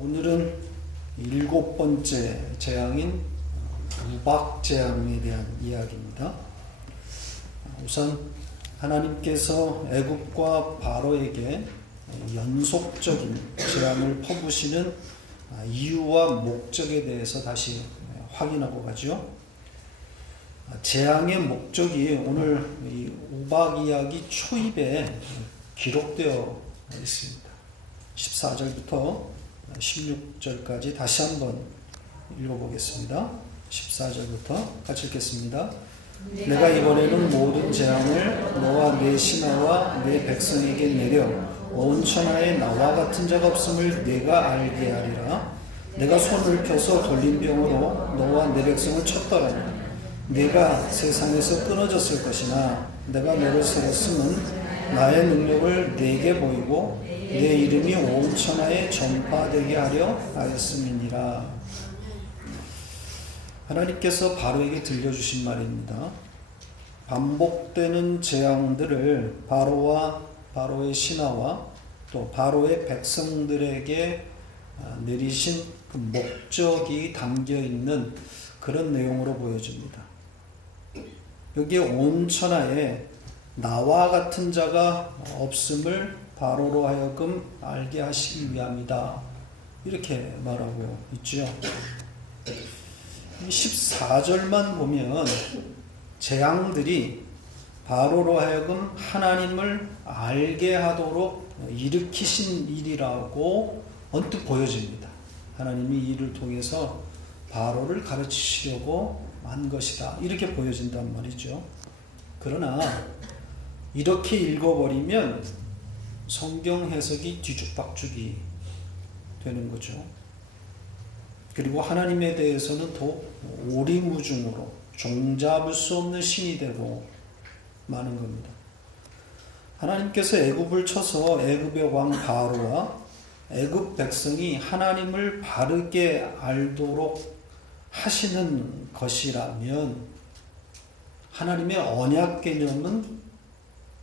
오늘은 7번째 재앙인 우박재앙에 대한 이야기입니다. 우선 하나님께서 애굽과 바로에게 연속적인 재앙을 퍼부시는 이유와 목적에 대해서 다시 확인하고 가죠. 재앙의 목적이 오늘 이 우박 이야기 초입에 기록되어 있습니다. 14절부터 16절까지 다시 한번 읽어보겠습니다. 14절부터 같이 읽겠습니다. 내가 이번에는 모든 재앙을 너와 내 신하와 내 백성에게 내려 온 천하에 나와 같은 자가 없음을 내가 알게 하리라. 내가 손을 펴서 돌림병으로 너와 내 백성을 쳤더라니 내가 세상에서 끊어졌을 것이나 내가 너를 세웠음은 나의 능력을 내게 보이고 내 이름이 온 천하에 전파되게 하려 하였음이니라. 하나님께서 바로에게 들려주신 말입니다. 반복되는 재앙들을 바로와 바로의 신하와 또 바로의 백성들에게 내리신 그 목적이 담겨있는 그런 내용으로 보여집니다. 여기에 온 천하에 나와 같은 자가 없음을 바로로 하여금 알게 하시기 위함이다. 이렇게 말하고 있죠. 14절만 보면 재앙들이 바로로 하여금 하나님을 알게 하도록 일으키신 일이라고 언뜻 보여집니다. 하나님이 이 일을 통해서 바로를 가르치시려고 한 것이다. 이렇게 보여진단 말이죠. 그러나 이렇게 읽어버리면 성경 해석이 뒤죽박죽이 되는 거죠. 그리고 하나님에 대해서는 더 오리무중으로 종잡을 수 없는 신이 되고 마는 겁니다. 하나님께서 애굽을 쳐서 애굽의 왕 바로와 애굽 백성이 하나님을 바르게 알도록 하시는 것이라면 하나님의 언약 개념은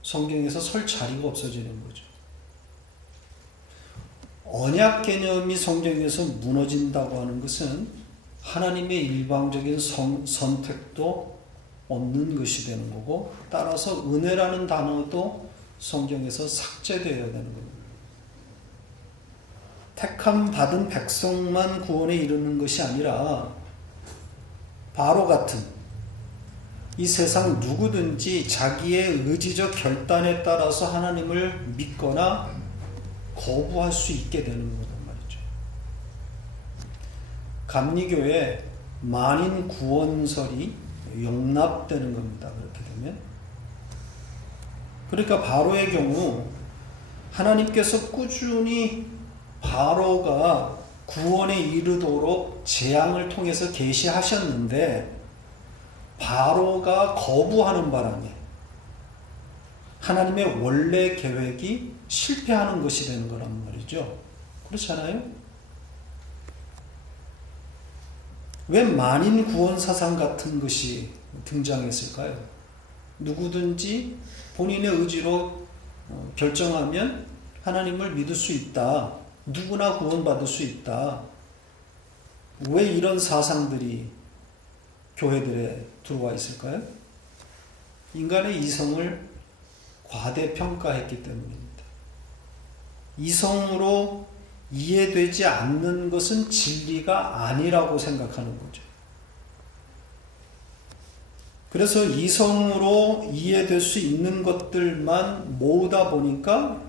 성경에서 설 자리가 없어지는 거죠. 언약 개념이 성경에서 무너진다고 하는 것은 하나님의 일방적인 선택도 없는 것이 되는 거고, 따라서 은혜라는 단어도 성경에서 삭제되어야 되는 겁니다. 택함 받은 백성만 구원에 이르는 것이 아니라 바로 같은 이 세상 누구든지 자기의 의지적 결단에 따라서 하나님을 믿거나 거부할 수 있게 되는 거란 말이죠. 감리교회 만인 구원설이 용납되는 겁니다. 그렇게 되면. 그러니까 바로의 경우 하나님께서 꾸준히 바로가 구원에 이르도록 재앙을 통해서 계시하셨는데 바로가 거부하는 바람에 하나님의 원래 계획이 실패하는 것이 되는 거란 말이죠. 그렇잖아요? 왜 만인 구원 사상 같은 것이 등장했을까요? 누구든지 본인의 의지로 결정하면 하나님을 믿을 수 있다. 누구나 구원받을 수 있다. 왜 이런 사상들이 교회들에 들어와 있을까요? 인간의 이성을 과대평가했기 때문입니다. 이성으로 이해되지 않는 것은 진리가 아니라고 생각하는 거죠. 그래서 이성으로 이해될 수 있는 것들만 모으다 보니까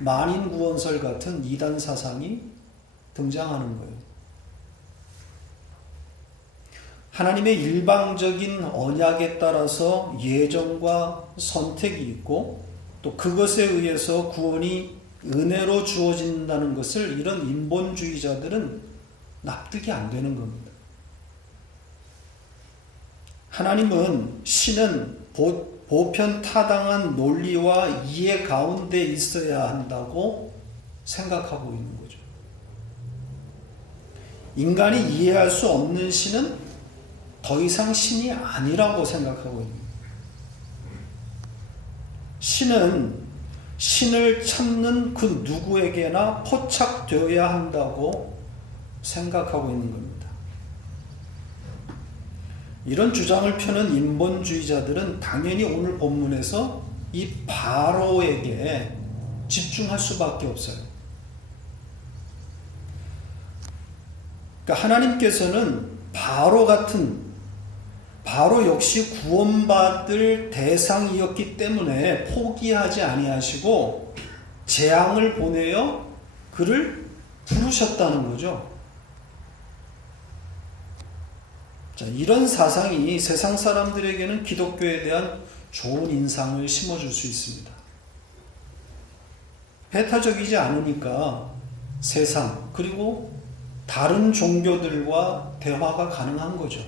만인구원설 같은 이단 사상이 등장하는 거예요. 하나님의 일방적인 언약에 따라서 예정과 선택이 있고 또 그것에 의해서 구원이 은혜로 주어진다는 것을 이런 인본주의자들은 납득이 안 되는 겁니다. 하나님은 신은 보편타당한 논리와 이해 가운데 있어야 한다고 생각하고 있는 거죠. 인간이 이해할 수 없는 신은 더 이상 신이 아니라고 생각하고 있는 거예요. 신은 신을 찾는 그 누구에게나 포착되어야 한다고 생각하고 있는 겁니다. 이런 주장을 펴는 인본주의자들은 당연히 오늘 본문에서 이 바로에게 집중할 수밖에 없어요. 그러니까 하나님께서는 바로 역시 구원받을 대상이었기 때문에 포기하지 아니하시고 재앙을 보내어 그를 부르셨다는 거죠. 자, 이런 사상이 세상 사람들에게는 기독교에 대한 좋은 인상을 심어줄 수 있습니다. 배타적이지 않으니까 세상 그리고 다른 종교들과 대화가 가능한 거죠.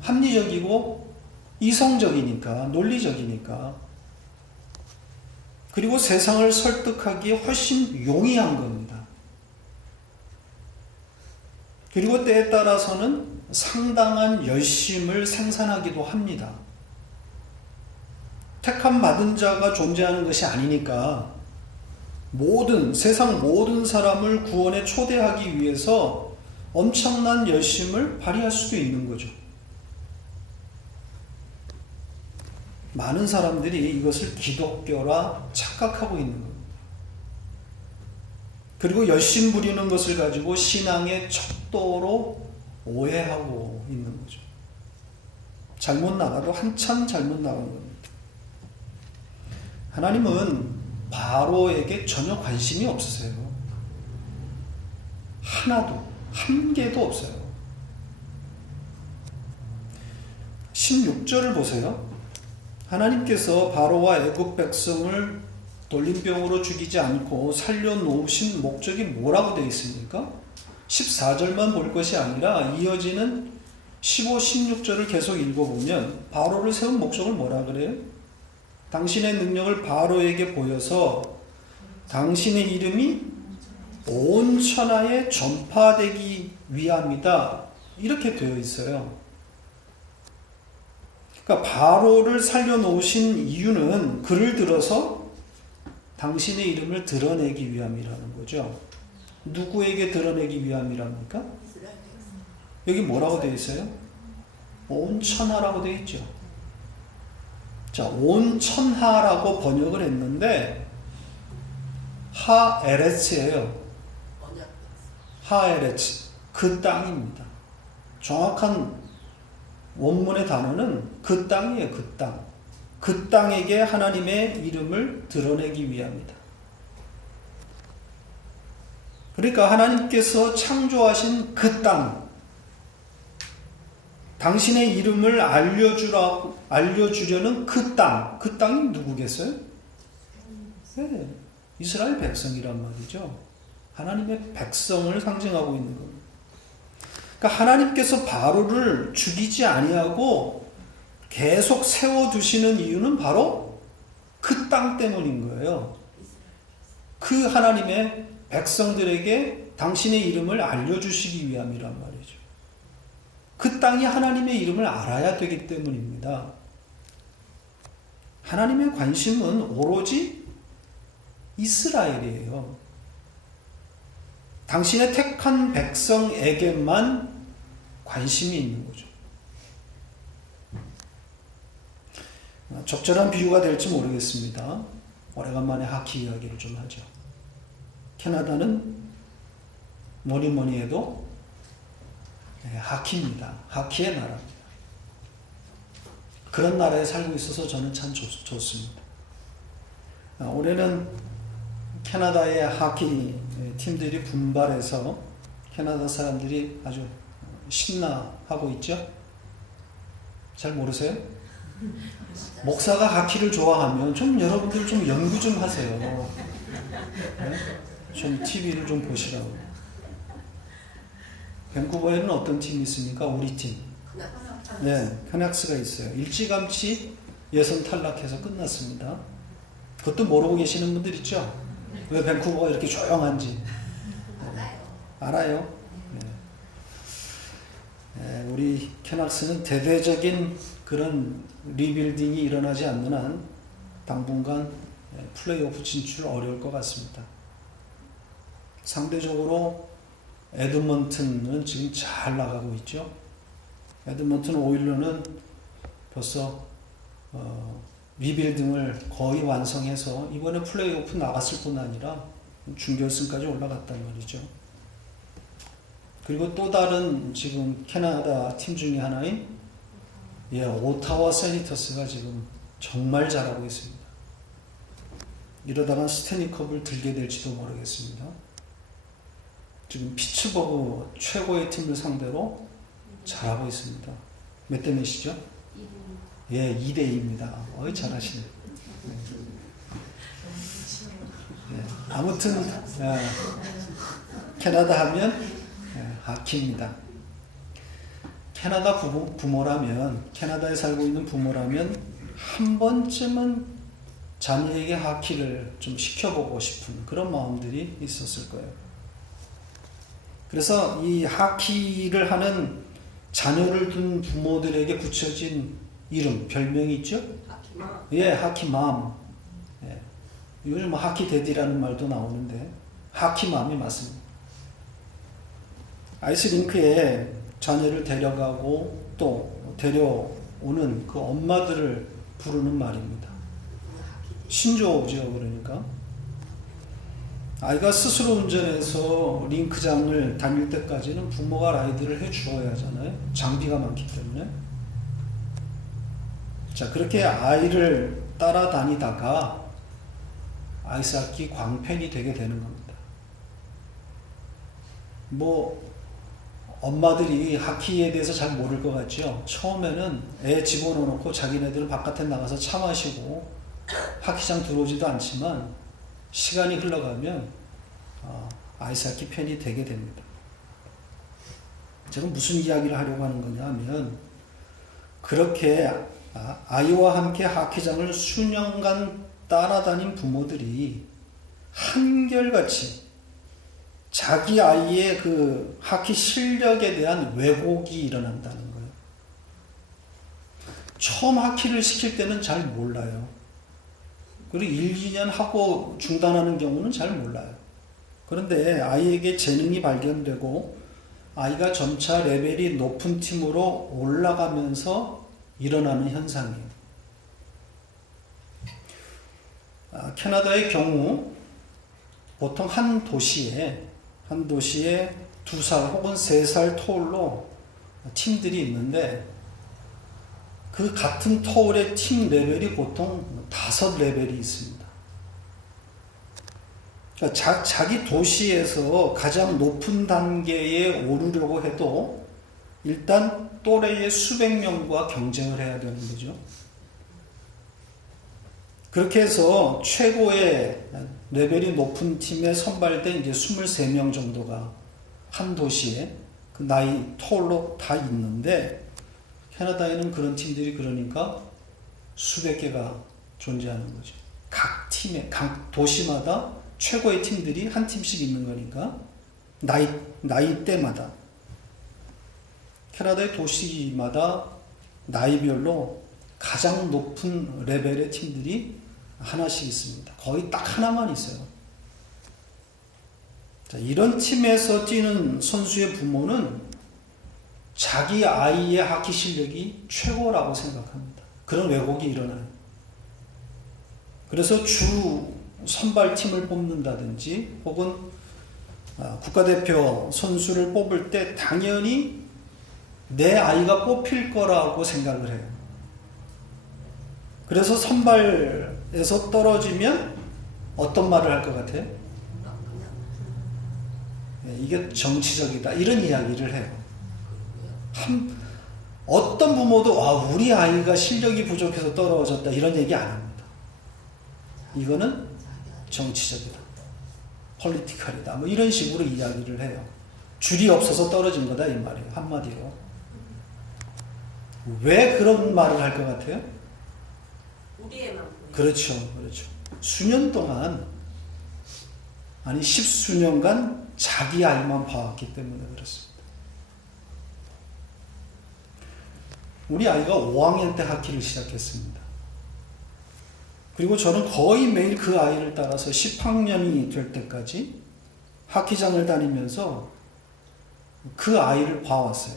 합리적이고 이성적이니까, 논리적이니까. 그리고 세상을 설득하기에 훨씬 용이한 겁니다. 그리고 때에 따라서는 상당한 열심을 생산하기도 합니다. 택함 받은 자가 존재하는 것이 아니니까 세상 모든 사람을 구원에 초대하기 위해서 엄청난 열심을 발휘할 수도 있는 거죠. 많은 사람들이 이것을 기독교라 착각하고 있는 겁니다. 그리고 열심 부리는 것을 가지고 신앙의 척도로 오해하고 있는 거죠. 잘못 나가도 한참 잘못 나간 겁니다. 하나님은 바로에게 전혀 관심이 없으세요. 한 개도 없어요. 16절을 보세요. 하나님께서 바로와 애굽 백성을 돌림병으로 죽이지 않고 살려놓으신 목적이 뭐라고 되어 있습니까? 14절만 볼 것이 아니라 이어지는 15, 16절을 계속 읽어보면 바로를 세운 목적을 뭐라 그래요? 당신의 능력을 바로에게 보여서 당신의 이름이 온 천하에 전파되기 위함이다. 이렇게 되어 있어요. 그러니까 바로를 살려놓으신 이유는 그를 들어서 당신의 이름을 드러내기 위함이라는 거죠. 누구에게 드러내기 위함이랍니까? 여기 뭐라고 되어 있어요? 온 천하라고 되어 있죠. 자, 온 천하라고 번역을 했는데 하에레츠예요. 하에레츠, 그 땅입니다. 정확한 원문의 단어는 그 땅이에요. 그 땅. 그 땅에게 하나님의 이름을 드러내기 위함이다. 그러니까 하나님께서 창조하신 그 땅, 당신의 이름을 알려주려는 그 땅이 누구겠어요? 네, 이스라엘 백성이란 말이죠. 하나님의 백성을 상징하고 있는 겁니다. 그러니까 하나님께서 바로를 죽이지 아니하고 계속 세워두시는 이유는 바로 그 땅 때문인 거예요. 그 하나님의 백성들에게 당신의 이름을 알려주시기 위함이란 말이죠. 그 땅이 하나님의 이름을 알아야 되기 때문입니다. 하나님의 관심은 오로지 이스라엘이에요. 당신의 택한 백성에게만 관심이 있는 거죠. 적절한 비유가 될지 모르겠습니다. 오래간만에 하키 이야기를 좀 하죠. 캐나다는 뭐니 해도 하키입니다. 하키의 나라입니다. 그런 나라에 살고 있어서 저는 참 좋습니다. 올해는 캐나다의 하키 팀들이 분발해서 캐나다 사람들이 아주 신나하고 있죠? 잘 모르세요? 목사가 하키를 좋아하면 좀 여러분들 좀 연구 좀 하세요. 네? 좀 TV를 좀 보시라고. 밴쿠버에는 어떤 팀이 있습니까? 우리 팀. 네, 캐낙스가 있어요. 일찌감치 예선 탈락해서 끝났습니다. 그것도 모르고 계시는 분들 있죠? 왜 밴쿠버가 이렇게 조용한지. 네, 알아요. 네, 우리 캐낙스는 대대적인 그런 리빌딩이 일어나지 않는 한 당분간 플레이오프 진출 어려울 것 같습니다. 상대적으로 에드먼튼은 지금 잘 나가고 있죠. 에드먼튼 오일러는 벌써 리빌딩을 거의 완성해서 이번에 플레이오프 나갔을 뿐 아니라 준결승까지 올라갔단 말이죠. 그리고 또 다른 지금 캐나다 팀 중에 하나인 오타와 세니터스가 지금 정말 잘하고 있습니다. 이러다가 스탠리컵을 들게 될지도 모르겠습니다. 지금 피츠버그 최고의 팀을 상대로 잘하고 있습니다. 몇 대 몇이죠? 2대 2입니다. 잘하시네. 아무튼 캐나다 하면 하키입니다. 캐나다 부모라면, 캐나다에 살고 있는 부모라면 한 번쯤은 자녀에게 하키를 좀 시켜보고 싶은 그런 마음들이 있었을 거예요. 그래서 이 하키를 하는 자녀를 둔 부모들에게 붙여진 이름, 별명이 있죠? 하키맘. 하키맘. 요즘 하키데디라는 말도 나오는데 하키맘이 맞습니다. 아이스링크에 자녀를 데려가고 또 데려오는 그 엄마들을 부르는 말입니다. 신조어죠. 그러니까 아이가 스스로 운전해서 링크장을 다닐 때까지는 부모가 라이드를 해주어야 하잖아요. 장비가 많기 때문에. 자, 그렇게 아이를 따라다니다가 아이스하키 광팬이 되게 되는 겁니다. 엄마들이 하키에 대해서 잘 모를 것 같죠. 처음에는 애 집어넣고 자기네들은 바깥에 나가서 차 마시고 하키장 들어오지도 않지만 시간이 흘러가면 아이스하키 팬이 되게 됩니다. 제가 무슨 이야기를 하려고 하는 거냐 하면 그렇게 아이와 함께 하키장을 수년간 따라다닌 부모들이 한결같이 자기 아이의 그 하키 실력에 대한 왜곡이 일어난다는 거예요. 처음 하키를 시킬 때는 잘 몰라요. 그리고 1, 2년 하고 중단하는 경우는 잘 몰라요. 그런데 아이에게 재능이 발견되고 아이가 점차 레벨이 높은 팀으로 올라가면서 일어나는 현상이에요. 캐나다의 경우 보통 한 도시에 2살 혹은 3살 터울로 팀들이 있는데 그 같은 터울의 팀 레벨이 보통 5레벨이 있습니다. 그러니까 자기 도시에서 가장 높은 단계에 오르려고 해도 일단 또래의 수백 명과 경쟁을 해야 되는 거죠. 그렇게 해서 최고의 레벨이 높은 팀에 선발된 이제 23명 정도가 한 도시에 그 나이 터울로 다 있는데 캐나다에는 그런 팀들이 그러니까 수백 개가 존재하는 거죠. 각 팀에, 각 도시마다 최고의 팀들이 한 팀씩 있는 거니까 나이대마다 캐나다의 도시마다 나이별로 가장 높은 레벨의 팀들이 하나씩 있습니다. 거의 딱 하나만 있어요. 자, 이런 팀에서 뛰는 선수의 부모는 자기 아이의 하키 실력이 최고라고 생각합니다. 그런 왜곡이 일어나요. 그래서 주 선발팀을 뽑는다든지 혹은 국가대표 선수를 뽑을 때 당연히 내 아이가 뽑힐 거라고 생각을 해요. 그래서 선발에서 떨어지면 어떤 말을 할 것 같아요? 이게 정치적이다. 이런 이야기를 해요. 어떤 부모도 우리 아이가 실력이 부족해서 떨어졌다. 이런 얘기 안 합니다. 이거는 정치적이다. 폴리티컬이다. 이런 식으로 이야기를 해요. 줄이 없어서 떨어진 거다. 이 말이에요. 한마디로. 왜 그런 말을 할 것 같아요? 그렇죠. 수년 동안, 아니 10수년간 자기 아이만 봐왔기 때문에 그렇습니다. 우리 아이가 5학년 때 하키를 시작했습니다. 그리고 저는 거의 매일 그 아이를 따라서 10학년이 될 때까지 하키장을 다니면서 그 아이를 봐왔어요.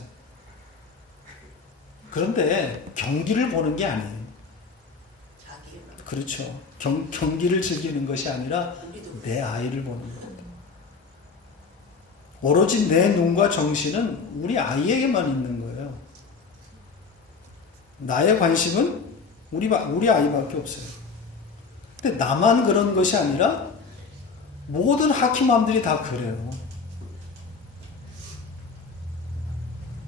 그런데 경기를 보는 게 아니에요. 그렇죠. 경기를 즐기는 것이 아니라 내 아이를 보는 겁니다. 오로지 내 눈과 정신은 우리 아이에게만 있는 거예요. 나의 관심은 우리 아이밖에 없어요. 근데 나만 그런 것이 아니라 모든 하키맘들이 다 그래요.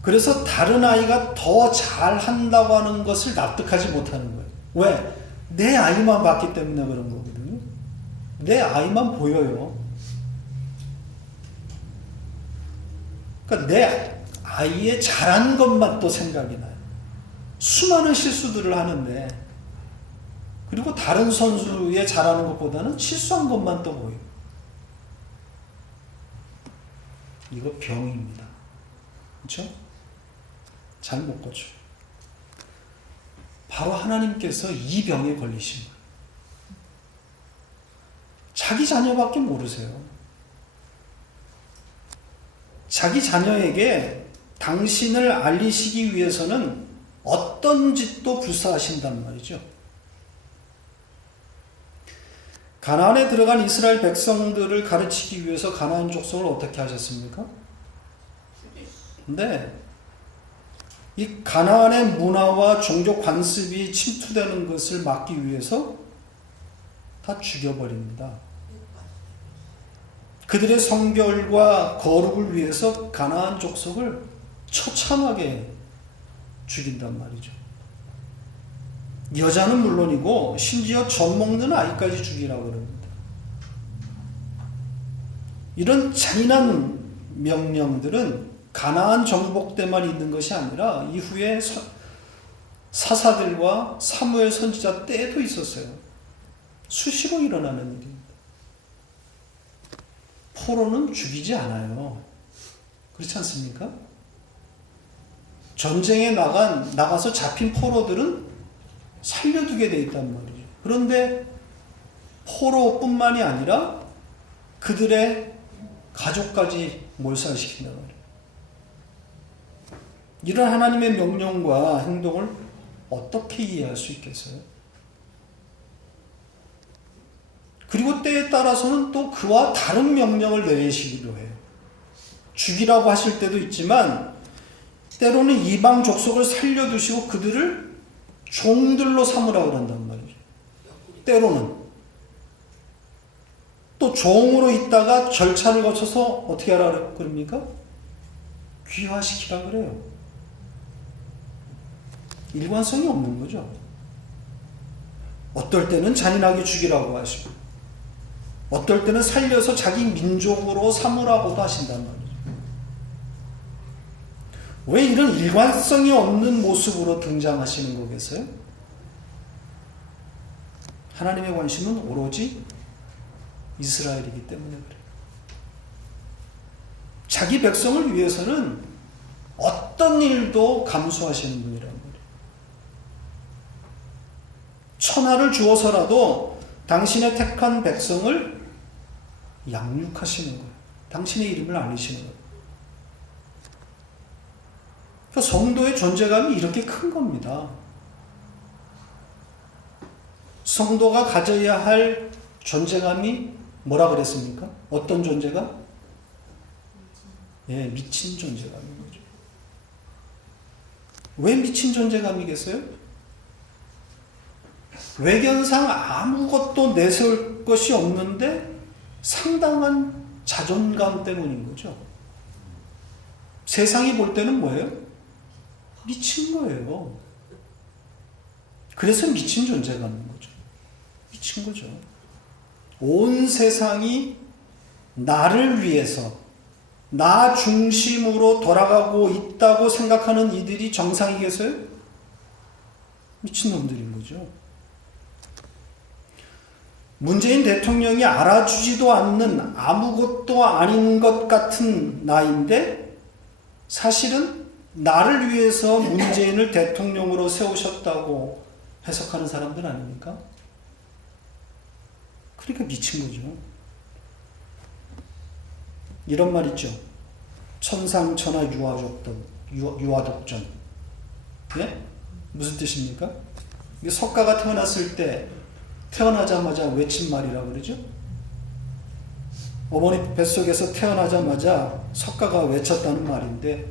그래서 다른 아이가 더 잘한다고 하는 것을 납득하지 못하는 거예요. 왜? 내 아이만 봤기 때문에 그런 거거든요. 내 아이만 보여요. 그러니까 내 아이의 잘한 것만 또 생각이 나요. 수많은 실수들을 하는데, 그리고 다른 선수의 잘하는 것보다는 실수한 것만 또 보여요. 이거 병입니다. 그렇죠? 잘 못 고쳐요. 바로 하나님께서 이 병에 걸리신 거예요. 자기 자녀밖에 모르세요. 자기 자녀에게 당신을 알리시기 위해서는 어떤 짓도 불사하신단 말이죠. 가나안에 들어간 이스라엘 백성들을 가르치기 위해서 가나안 족속을 어떻게 하셨습니까? 근데 이 가나안의 문화와 종교 관습이 침투되는 것을 막기 위해서 다 죽여버립니다. 그들의 성결과 거룩을 위해서 가나안 족속을 처참하게 죽인단 말이죠. 여자는 물론이고 심지어 젖 먹는 아이까지 죽이라고 그럽니다. 이런 잔인한 명령들은 가나안 정복 때만 있는 것이 아니라 이후에 사사들과 사무엘 선지자 때에도 있었어요. 수시로 일어나는 일입니다. 포로는 죽이지 않아요. 그렇지 않습니까? 전쟁에 나가서 잡힌 포로들은 살려두게 돼 있단 말이죠. 그런데 포로뿐만이 아니라 그들의 가족까지 몰살시킨단 말이에요. 이런 하나님의 명령과 행동을 어떻게 이해할 수 있겠어요? 그리고 때에 따라서는 또 그와 다른 명령을 내리시기도 해요. 죽이라고 하실 때도 있지만 때로는 이방 족속을 살려두시고 그들을 종들로 삼으라고 그런단 말이죠. 때로는 또 종으로 있다가 절차를 거쳐서 어떻게 하라고 그럽니까? 귀화시키라 그래요. 일관성이 없는 거죠. 어떨 때는 잔인하게 죽이라고 하시고 어떨 때는 살려서 자기 민족으로 삼으라고도 하신단 말이죠. 왜 이런 일관성이 없는 모습으로 등장하시는 거겠어요? 하나님의 관심은 오로지 이스라엘이기 때문에 그래요. 자기 백성을 위해서는 어떤 일도 감수하시는 분이란 말이에요. 천하를 주어서라도 당신의 택한 백성을 양육하시는 거예요. 당신의 이름을 알리시는 거예요. 그러니까 성도의 존재감이 이렇게 큰 겁니다. 성도가 가져야 할 존재감이 뭐라 그랬습니까? 어떤 존재감? 예, 미친 존재감인 거죠. 왜 미친 존재감이겠어요? 외견상 아무것도 내세울 것이 없는데 상당한 자존감 때문인 거죠. 세상이 볼 때는 뭐예요? 미친 거예요. 그래서 미친 존재감인 거죠. 미친 거죠. 온 세상이 나를 위해서 나 중심으로 돌아가고 있다고 생각하는 이들이 정상이겠어요? 미친놈들인 거죠. 문재인 대통령이 알아주지도 않는 아무것도 아닌 것 같은 나인데 사실은 나를 위해서 문재인을 대통령으로 세우셨다고 해석하는 사람들 아닙니까? 그러니까 미친 거죠. 이런 말 있죠. 천상천하 유아독전. 예? 무슨 뜻입니까? 이게 석가가 태어났을 때 태어나자마자 외친 말이라고 그러죠? 어머니 뱃속에서 태어나자마자 석가가 외쳤다는 말인데,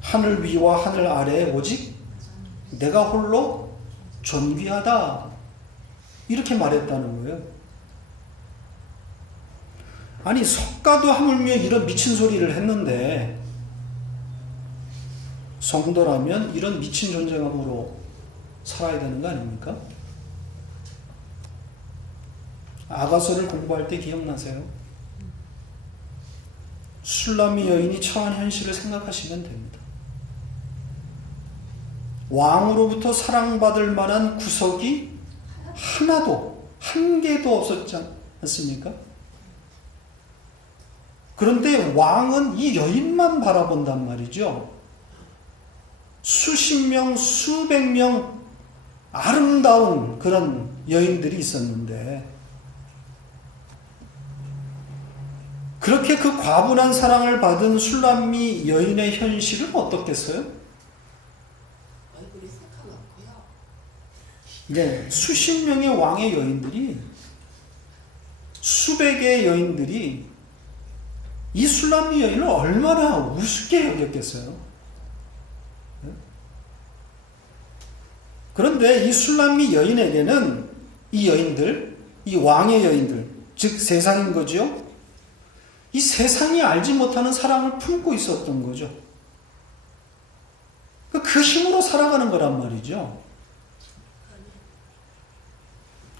하늘 위와 하늘 아래에 오직 내가 홀로 존귀하다, 이렇게 말했다는 거예요. 아니, 석가도 하물며 이런 미친 소리를 했는데 성도라면 이런 미친 존재감으로 살아야 되는 거 아닙니까? 아가서를 공부할 때 기억나세요? 술람미 여인이 처한 현실을 생각하시면 됩니다. 왕으로부터 사랑받을 만한 구석이 하나도, 한 개도 없었지 않습니까? 그런데 왕은 이 여인만 바라본단 말이죠. 수십 명, 수백 명 아름다운 그런 여인들이 있었는데, 그렇게 그 과분한 사랑을 받은 술람미 여인의 현실은 어떻겠어요? 네, 수십 명의 왕의 여인들이, 수백의 여인들이 이 술람미 여인을 얼마나 우습게 여겼겠어요? 그런데 이 술람미 여인에게는 이 여인들, 이 왕의 여인들, 즉 세상인 거죠. 이 세상이 알지 못하는 사랑을 품고 있었던 거죠. 그 힘으로 살아가는 거란 말이죠.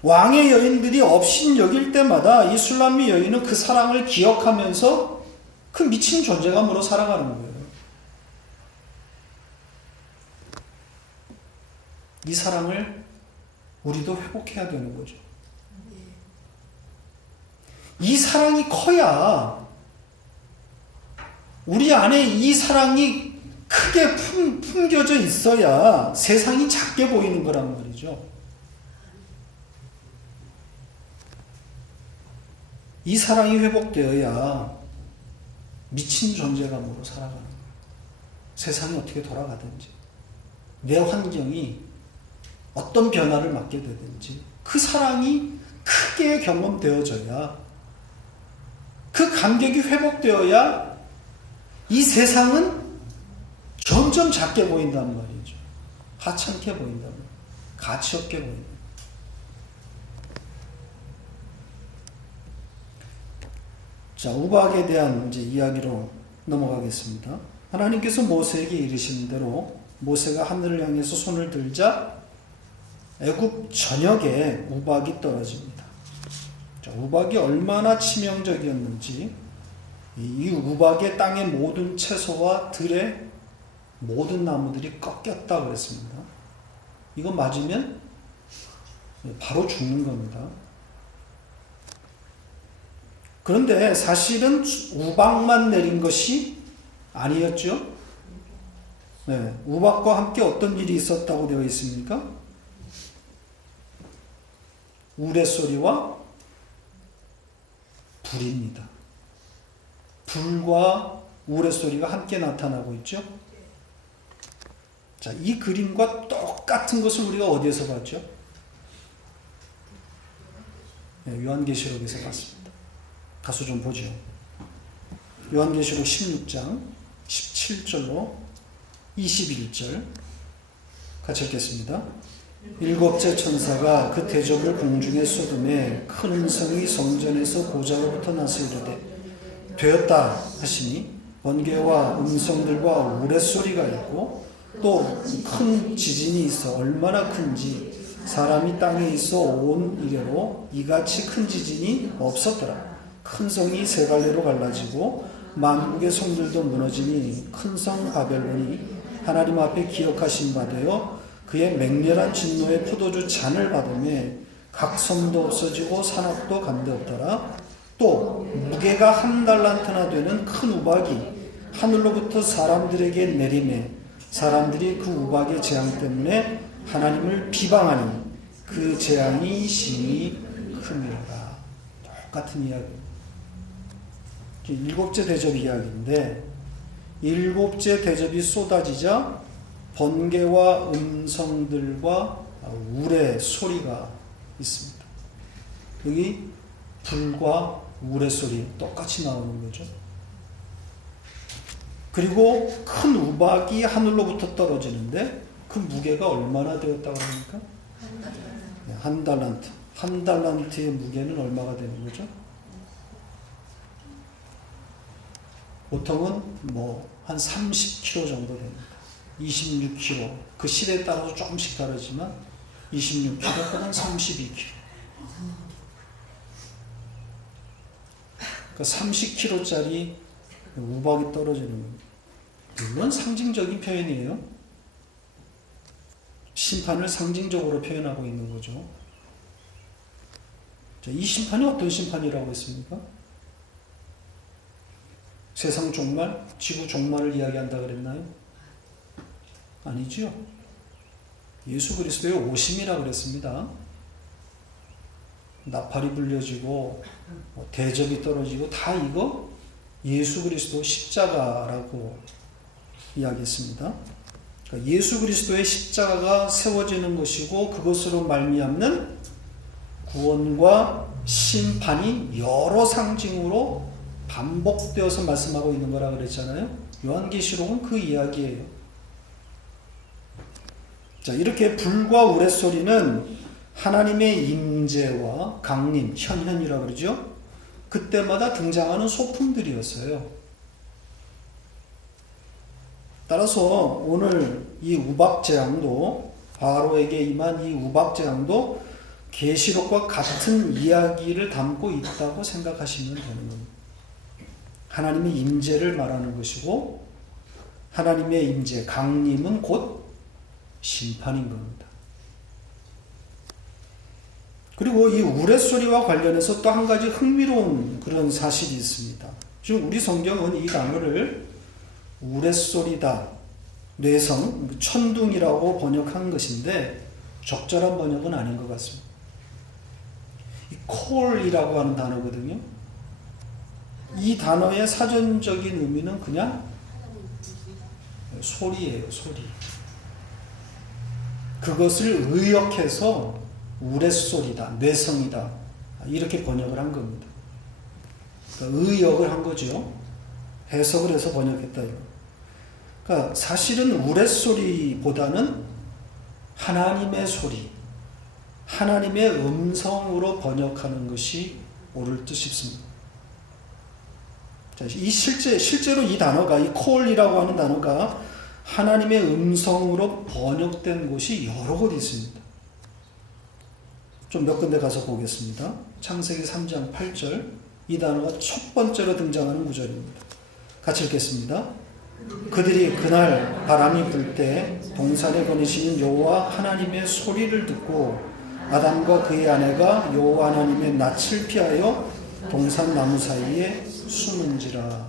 왕의 여인들이 업신 여길 때마다 이 술람미 여인은 그 사랑을 기억하면서 그 미친 존재감으로 살아가는 거예요. 이 사랑을 우리도 회복해야 되는 거죠. 이 사랑이 커야, 우리 안에 이 사랑이 크게 품겨져 있어야 세상이 작게 보이는 거란 말이죠. 이 사랑이 회복되어야 미친 존재감으로 살아가는 거예요. 세상이 어떻게 돌아가든지, 내 환경이 어떤 변화를 맞게 되든지 그 사랑이 크게 경험되어져야, 그 감격이 회복되어야 이 세상은 점점 작게 보인단 말이죠. 하찮게 보인단 말이죠. 가치 없게 보인다. 자, 우박에 대한 이제 이야기로 넘어가겠습니다. 하나님께서 모세에게 이르신 대로 모세가 하늘을 향해서 손을 들자 애굽 전역에 우박이 떨어집니다. 자, 우박이 얼마나 치명적이었는지, 이 우박의 땅의 모든 채소와 들의 모든 나무들이 꺾였다 그랬습니다. 이거 맞으면 바로 죽는 겁니다. 그런데 사실은 우박만 내린 것이 아니었죠. 네, 우박과 함께 어떤 일이 있었다고 되어 있습니까? 우레소리와 불입니다. 불과 우레소리가 함께 나타나고 있죠. 자, 이 그림과 똑같은 것을 우리가 어디에서 봤죠? 네, 요한계시록에서 봤습니다. 가서 좀 보죠. 요한계시록 16장 17절로 21절 같이 읽겠습니다. 일곱째 천사가 그 대접을 공중에 쏟음에 큰 음성이 성전에서 보좌로부터 나서 이르되 되었다 하시니 번개와 음성들과 우레소리가 있고 또 큰 지진이 있어 얼마나 큰지 사람이 땅에 있어 온 이래로 이같이 큰 지진이 없었더라. 큰 성이 세 갈래로 갈라지고 만국의 성들도 무너지니 큰 성 바벨론이 하나님 앞에 기억하신 바 되어 그의 맹렬한 진노의 포도주 잔을 받으매 각 섬도 없어지고 산악도 간데 없더라. 또 무게가 한 달란트나 되는 큰 우박이 하늘로부터 사람들에게 내리매 사람들이 그 우박의 재앙 때문에 하나님을 비방하니 그 재앙이 심히 크니라. 똑같은 이야기. 일곱째 대접 이야기인데, 7째 대접이 쏟아지자 번개와 음성들과 우레 소리가 있습니다. 여기 불과 우레 소리 똑같이 나오는 거죠. 그리고 큰 우박이 하늘로부터 떨어지는데 그 무게가 얼마나 되었다고 합니까? 한 달란트. 한 달란트의 무게는 얼마가 되는 거죠? 보통은 한 30kg 정도 됩니다. 26kg. 그 실에 따라서 조금씩 다르지만 26kg 또는 32kg. 그러니까 30kg짜리 우박이 떨어지는 겁니다. 물론 상징적인 표현이에요. 심판을 상징적으로 표현하고 있는 거죠. 이 심판이 어떤 심판이라고 했습니까? 세상 종말, 지구 종말을 이야기한다 그랬나요? 아니죠. 예수 그리스도의 오심이라 그랬습니다. 나팔이 불려지고 대접이 떨어지고 다 이거 예수 그리스도 십자가라고 이야기했습니다. 그러니까 예수 그리스도의 십자가가 세워지는 것이고 그것으로 말미암는 구원과 심판이 여러 상징으로 반복되어서 말씀하고 있는 거라 그랬잖아요. 요한계시록은 그 이야기예요. 자, 이렇게 불과 우레소리는 하나님의 임재와 강림, 현현이라 그러죠. 그때마다 등장하는 소품들이었어요. 따라서 오늘 이 우박재앙도, 바로에게 임한 이 우박재앙도 계시록과 같은 이야기를 담고 있다고 생각하시면 되는 겁니다. 하나님의 임재를 말하는 것이고 하나님의 임재, 강림은 곧 심판인 겁니다. 그리고 이 우레소리와 관련해서 또 한 가지 흥미로운 그런 사실이 있습니다. 지금 우리 성경은 이 단어를 우레소리다, 뇌성, 천둥이라고 번역한 것인데 적절한 번역은 아닌 것 같습니다. 이 콜이라고 하는 단어거든요. 이 단어의 사전적인 의미는 그냥 소리예요, 소리. 그것을 의역해서 우레소리다, 뇌성이다, 이렇게 번역을 한 겁니다. 그러니까 의역을 한 거죠. 해석을 해서 번역했다. 그러니까 사실은 우레소리보다는 하나님의 소리, 하나님의 음성으로 번역하는 것이 옳을 듯 싶습니다. 자, 실제로 이 단어가, 이 콜이라고 하는 단어가 하나님의 음성으로 번역된 곳이 여러 곳 있습니다. 좀 몇 군데 가서 보겠습니다. 창세기 3장 8절, 이 단어가 첫 번째로 등장하는 구절입니다. 같이 읽겠습니다. 그들이 그날 바람이 불 때 동산에 거니시는 여호와 하나님의 소리를 듣고 아담과 그의 아내가 여호와 하나님의 낯을 피하여 동산 나무 사이에 숨은지라.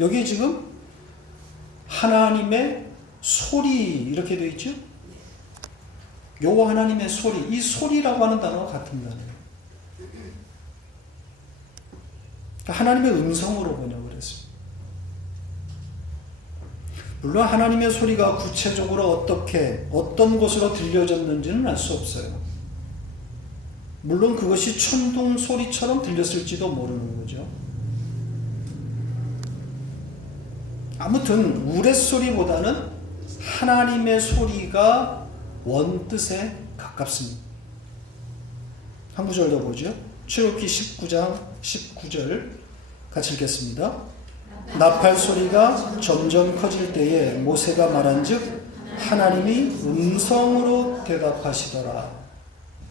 여기 지금 하나님의 소리 이렇게 되어 있죠. 여호와 하나님의 소리, 이 소리라고 하는 단어가 같은 단어예요. 하나님의 음성으로 번역을 했습니다. 물론 하나님의 소리가 구체적으로 어떤 곳으로 들려졌는지는 알 수 없어요. 물론 그것이 천둥 소리처럼 들렸을지도 모르는 거죠. 아무튼 우레소리보다는 하나님의 소리가 원뜻에 가깝습니다. 한 구절 더 보죠. 출애굽기 19장 19절 같이 읽겠습니다. 나팔 소리가 점점 커질 때에 모세가 말한즉 하나님이 음성으로 대답하시더라.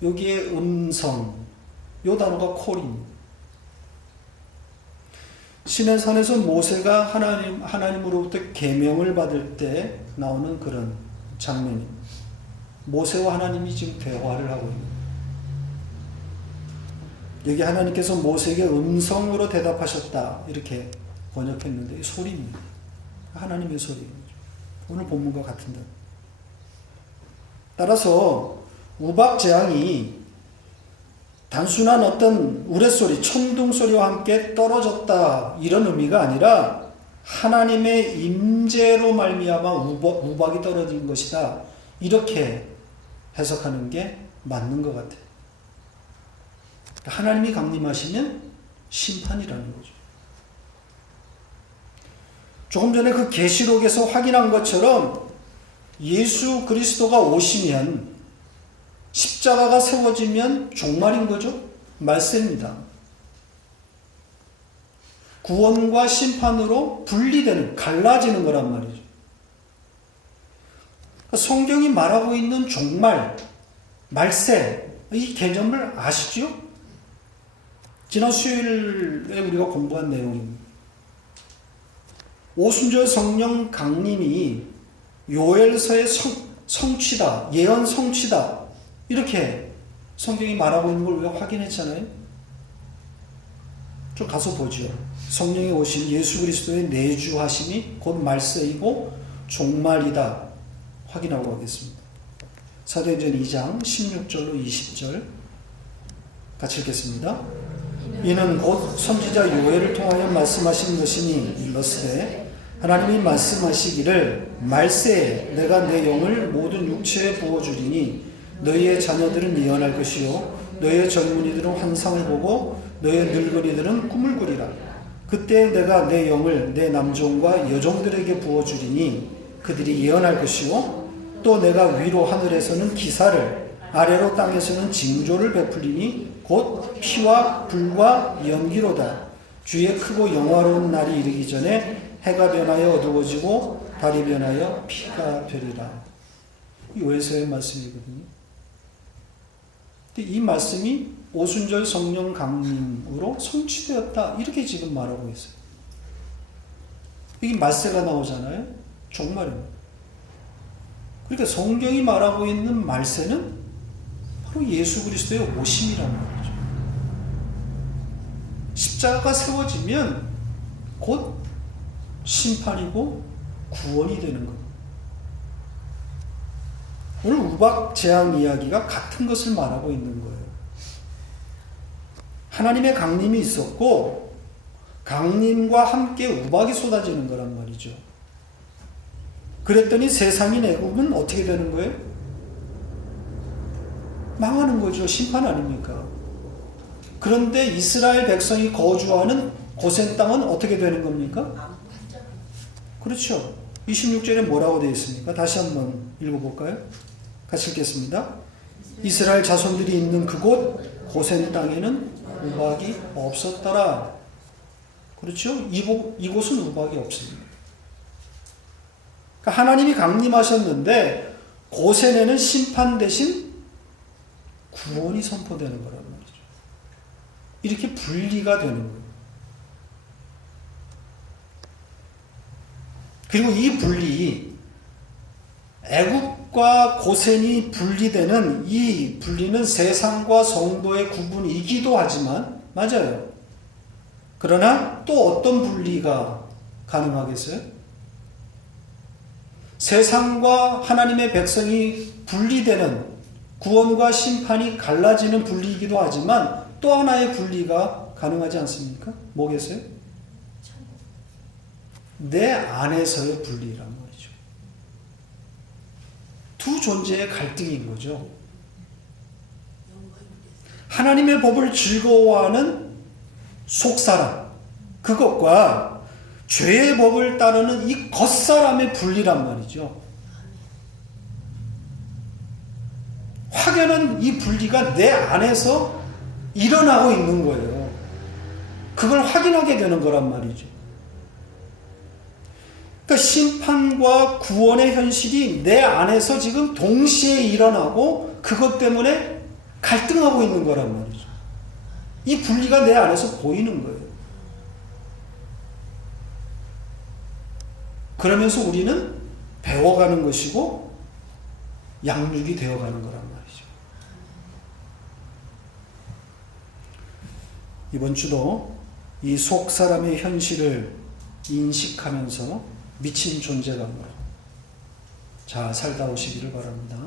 여기에 음성, 요 단어가 콜입니다. 시내산에서 모세가 하나님으로부터 계명을 받을 때 나오는 그런 장면입니다. 모세와 하나님이 지금 대화를 하고 있는 거예요. 여기 하나님께서 모세에게 음성으로 대답하셨다 이렇게 번역했는데 이 소리입니다. 하나님의 소리입니다. 오늘 본문과 같은데. 따라서 우박재앙이 단순한 어떤 우레소리, 천둥소리와 함께 떨어졌다 이런 의미가 아니라 하나님의 임재로 말미암아 우박이 떨어진 것이다. 이렇게 해석하는 게 맞는 것 같아요. 하나님이 강림하시면 심판이라는 거죠. 조금 전에 그 계시록에서 확인한 것처럼 예수 그리스도가 오시면 십자가가 세워지면 종말인 거죠. 말세입니다. 구원과 심판으로 분리되는, 갈라지는 거란 말이죠. 성경이 말하고 있는 종말, 말세, 이 개념을 아시죠? 지난 수요일에 우리가 공부한 내용입니다. 오순절 성령 강림이 요엘서의 성취다, 예언 성취다, 이렇게 성경이 말하고 있는 걸 우리가 확인했잖아요. 좀 가서 보죠. 성령이 오신 예수 그리스도의 내주하심이 곧 말세이고 종말이다. 확인하고 가겠습니다. 사도행전 2장 16절로 20절 같이 읽겠습니다. 이는 곧 선지자 요엘을 통하여 말씀하신 것이니 일러스되 하나님이 말씀하시기를 말세에 내가 내 영을 모든 육체에 부어주리니 너희의 자녀들은 예언할 것이요 너희의 젊은이들은 환상을 보고 너희의 늙은이들은 꿈을 꾸리라. 그때 내가 내 영을 내 남종과 여종들에게 부어주리니 그들이 예언할 것이요 또 내가 위로 하늘에서는 기사를 아래로 땅에서는 징조를 베풀리니 곧 피와 불과 연기로다. 주의 크고 영화로운 날이 이르기 전에 해가 변하여 어두워지고 달이 변하여 피가 되리라. 이 요엘서의 말씀이거든요. 근데 이 말씀이 오순절 성령 강림으로 성취되었다. 이렇게 지금 말하고 있어요. 이게 말세가 나오잖아요. 종말입니다. 그러니까 성경이 말하고 있는 말세는 바로 예수 그리스도의 오심이라는 말이죠. 십자가가 세워지면 곧 심판이고 구원이 되는 겁니다. 오늘 우박 재앙 이야기가 같은 것을 말하고 있는 거예요. 하나님의 강림이 있었고 강림과 함께 우박이 쏟아지는 거란 말이죠. 그랬더니 세상인 애굽은 어떻게 되는 거예요? 망하는 거죠. 심판 아닙니까? 그런데 이스라엘 백성이 거주하는 고센 땅은 어떻게 되는 겁니까? 그렇죠. 26절에 뭐라고 되어 있습니까? 다시 한번 읽어볼까요? 같이 읽겠습니다. 이스라엘 자손들이 있는 그곳 고센 땅에는 우박이 없었더라. 그렇죠? 이곳은 우박이 없습니다. 그러니까 하나님이 강림하셨는데 고센에는 심판 대신 구원이 선포되는 거란 말이죠. 이렇게 분리가 되는 거예요. 그리고 이 분리, 애굽과 고센이 분리되는 이 분리는 세상과 성도의 구분이기도 하지만 맞아요. 그러나 또 어떤 분리가 가능하겠어요? 세상과 하나님의 백성이 분리되는 구원과 심판이 갈라지는 분리이기도 하지만 또 하나의 분리가 가능하지 않습니까? 뭐겠어요? 내 안에서의 분리란 말이죠. 두 존재의 갈등인 거죠. 하나님의 법을 즐거워하는 속사람, 그것과 죄의 법을 따르는 이 겉사람의 분리란 말이죠. 확연한 이 분리가 내 안에서 일어나고 있는 거예요. 그걸 확인하게 되는 거란 말이죠. 그러니까 심판과 구원의 현실이 내 안에서 지금 동시에 일어나고 그것 때문에 갈등하고 있는 거란 말이죠. 이 분리가 내 안에서 보이는 거예요. 그러면서 우리는 배워가는 것이고 양육이 되어가는 거란 말이죠. 이번 주도 이 속 사람의 현실을 인식하면서 미친 존재감으로 잘 살다 오시기를 바랍니다.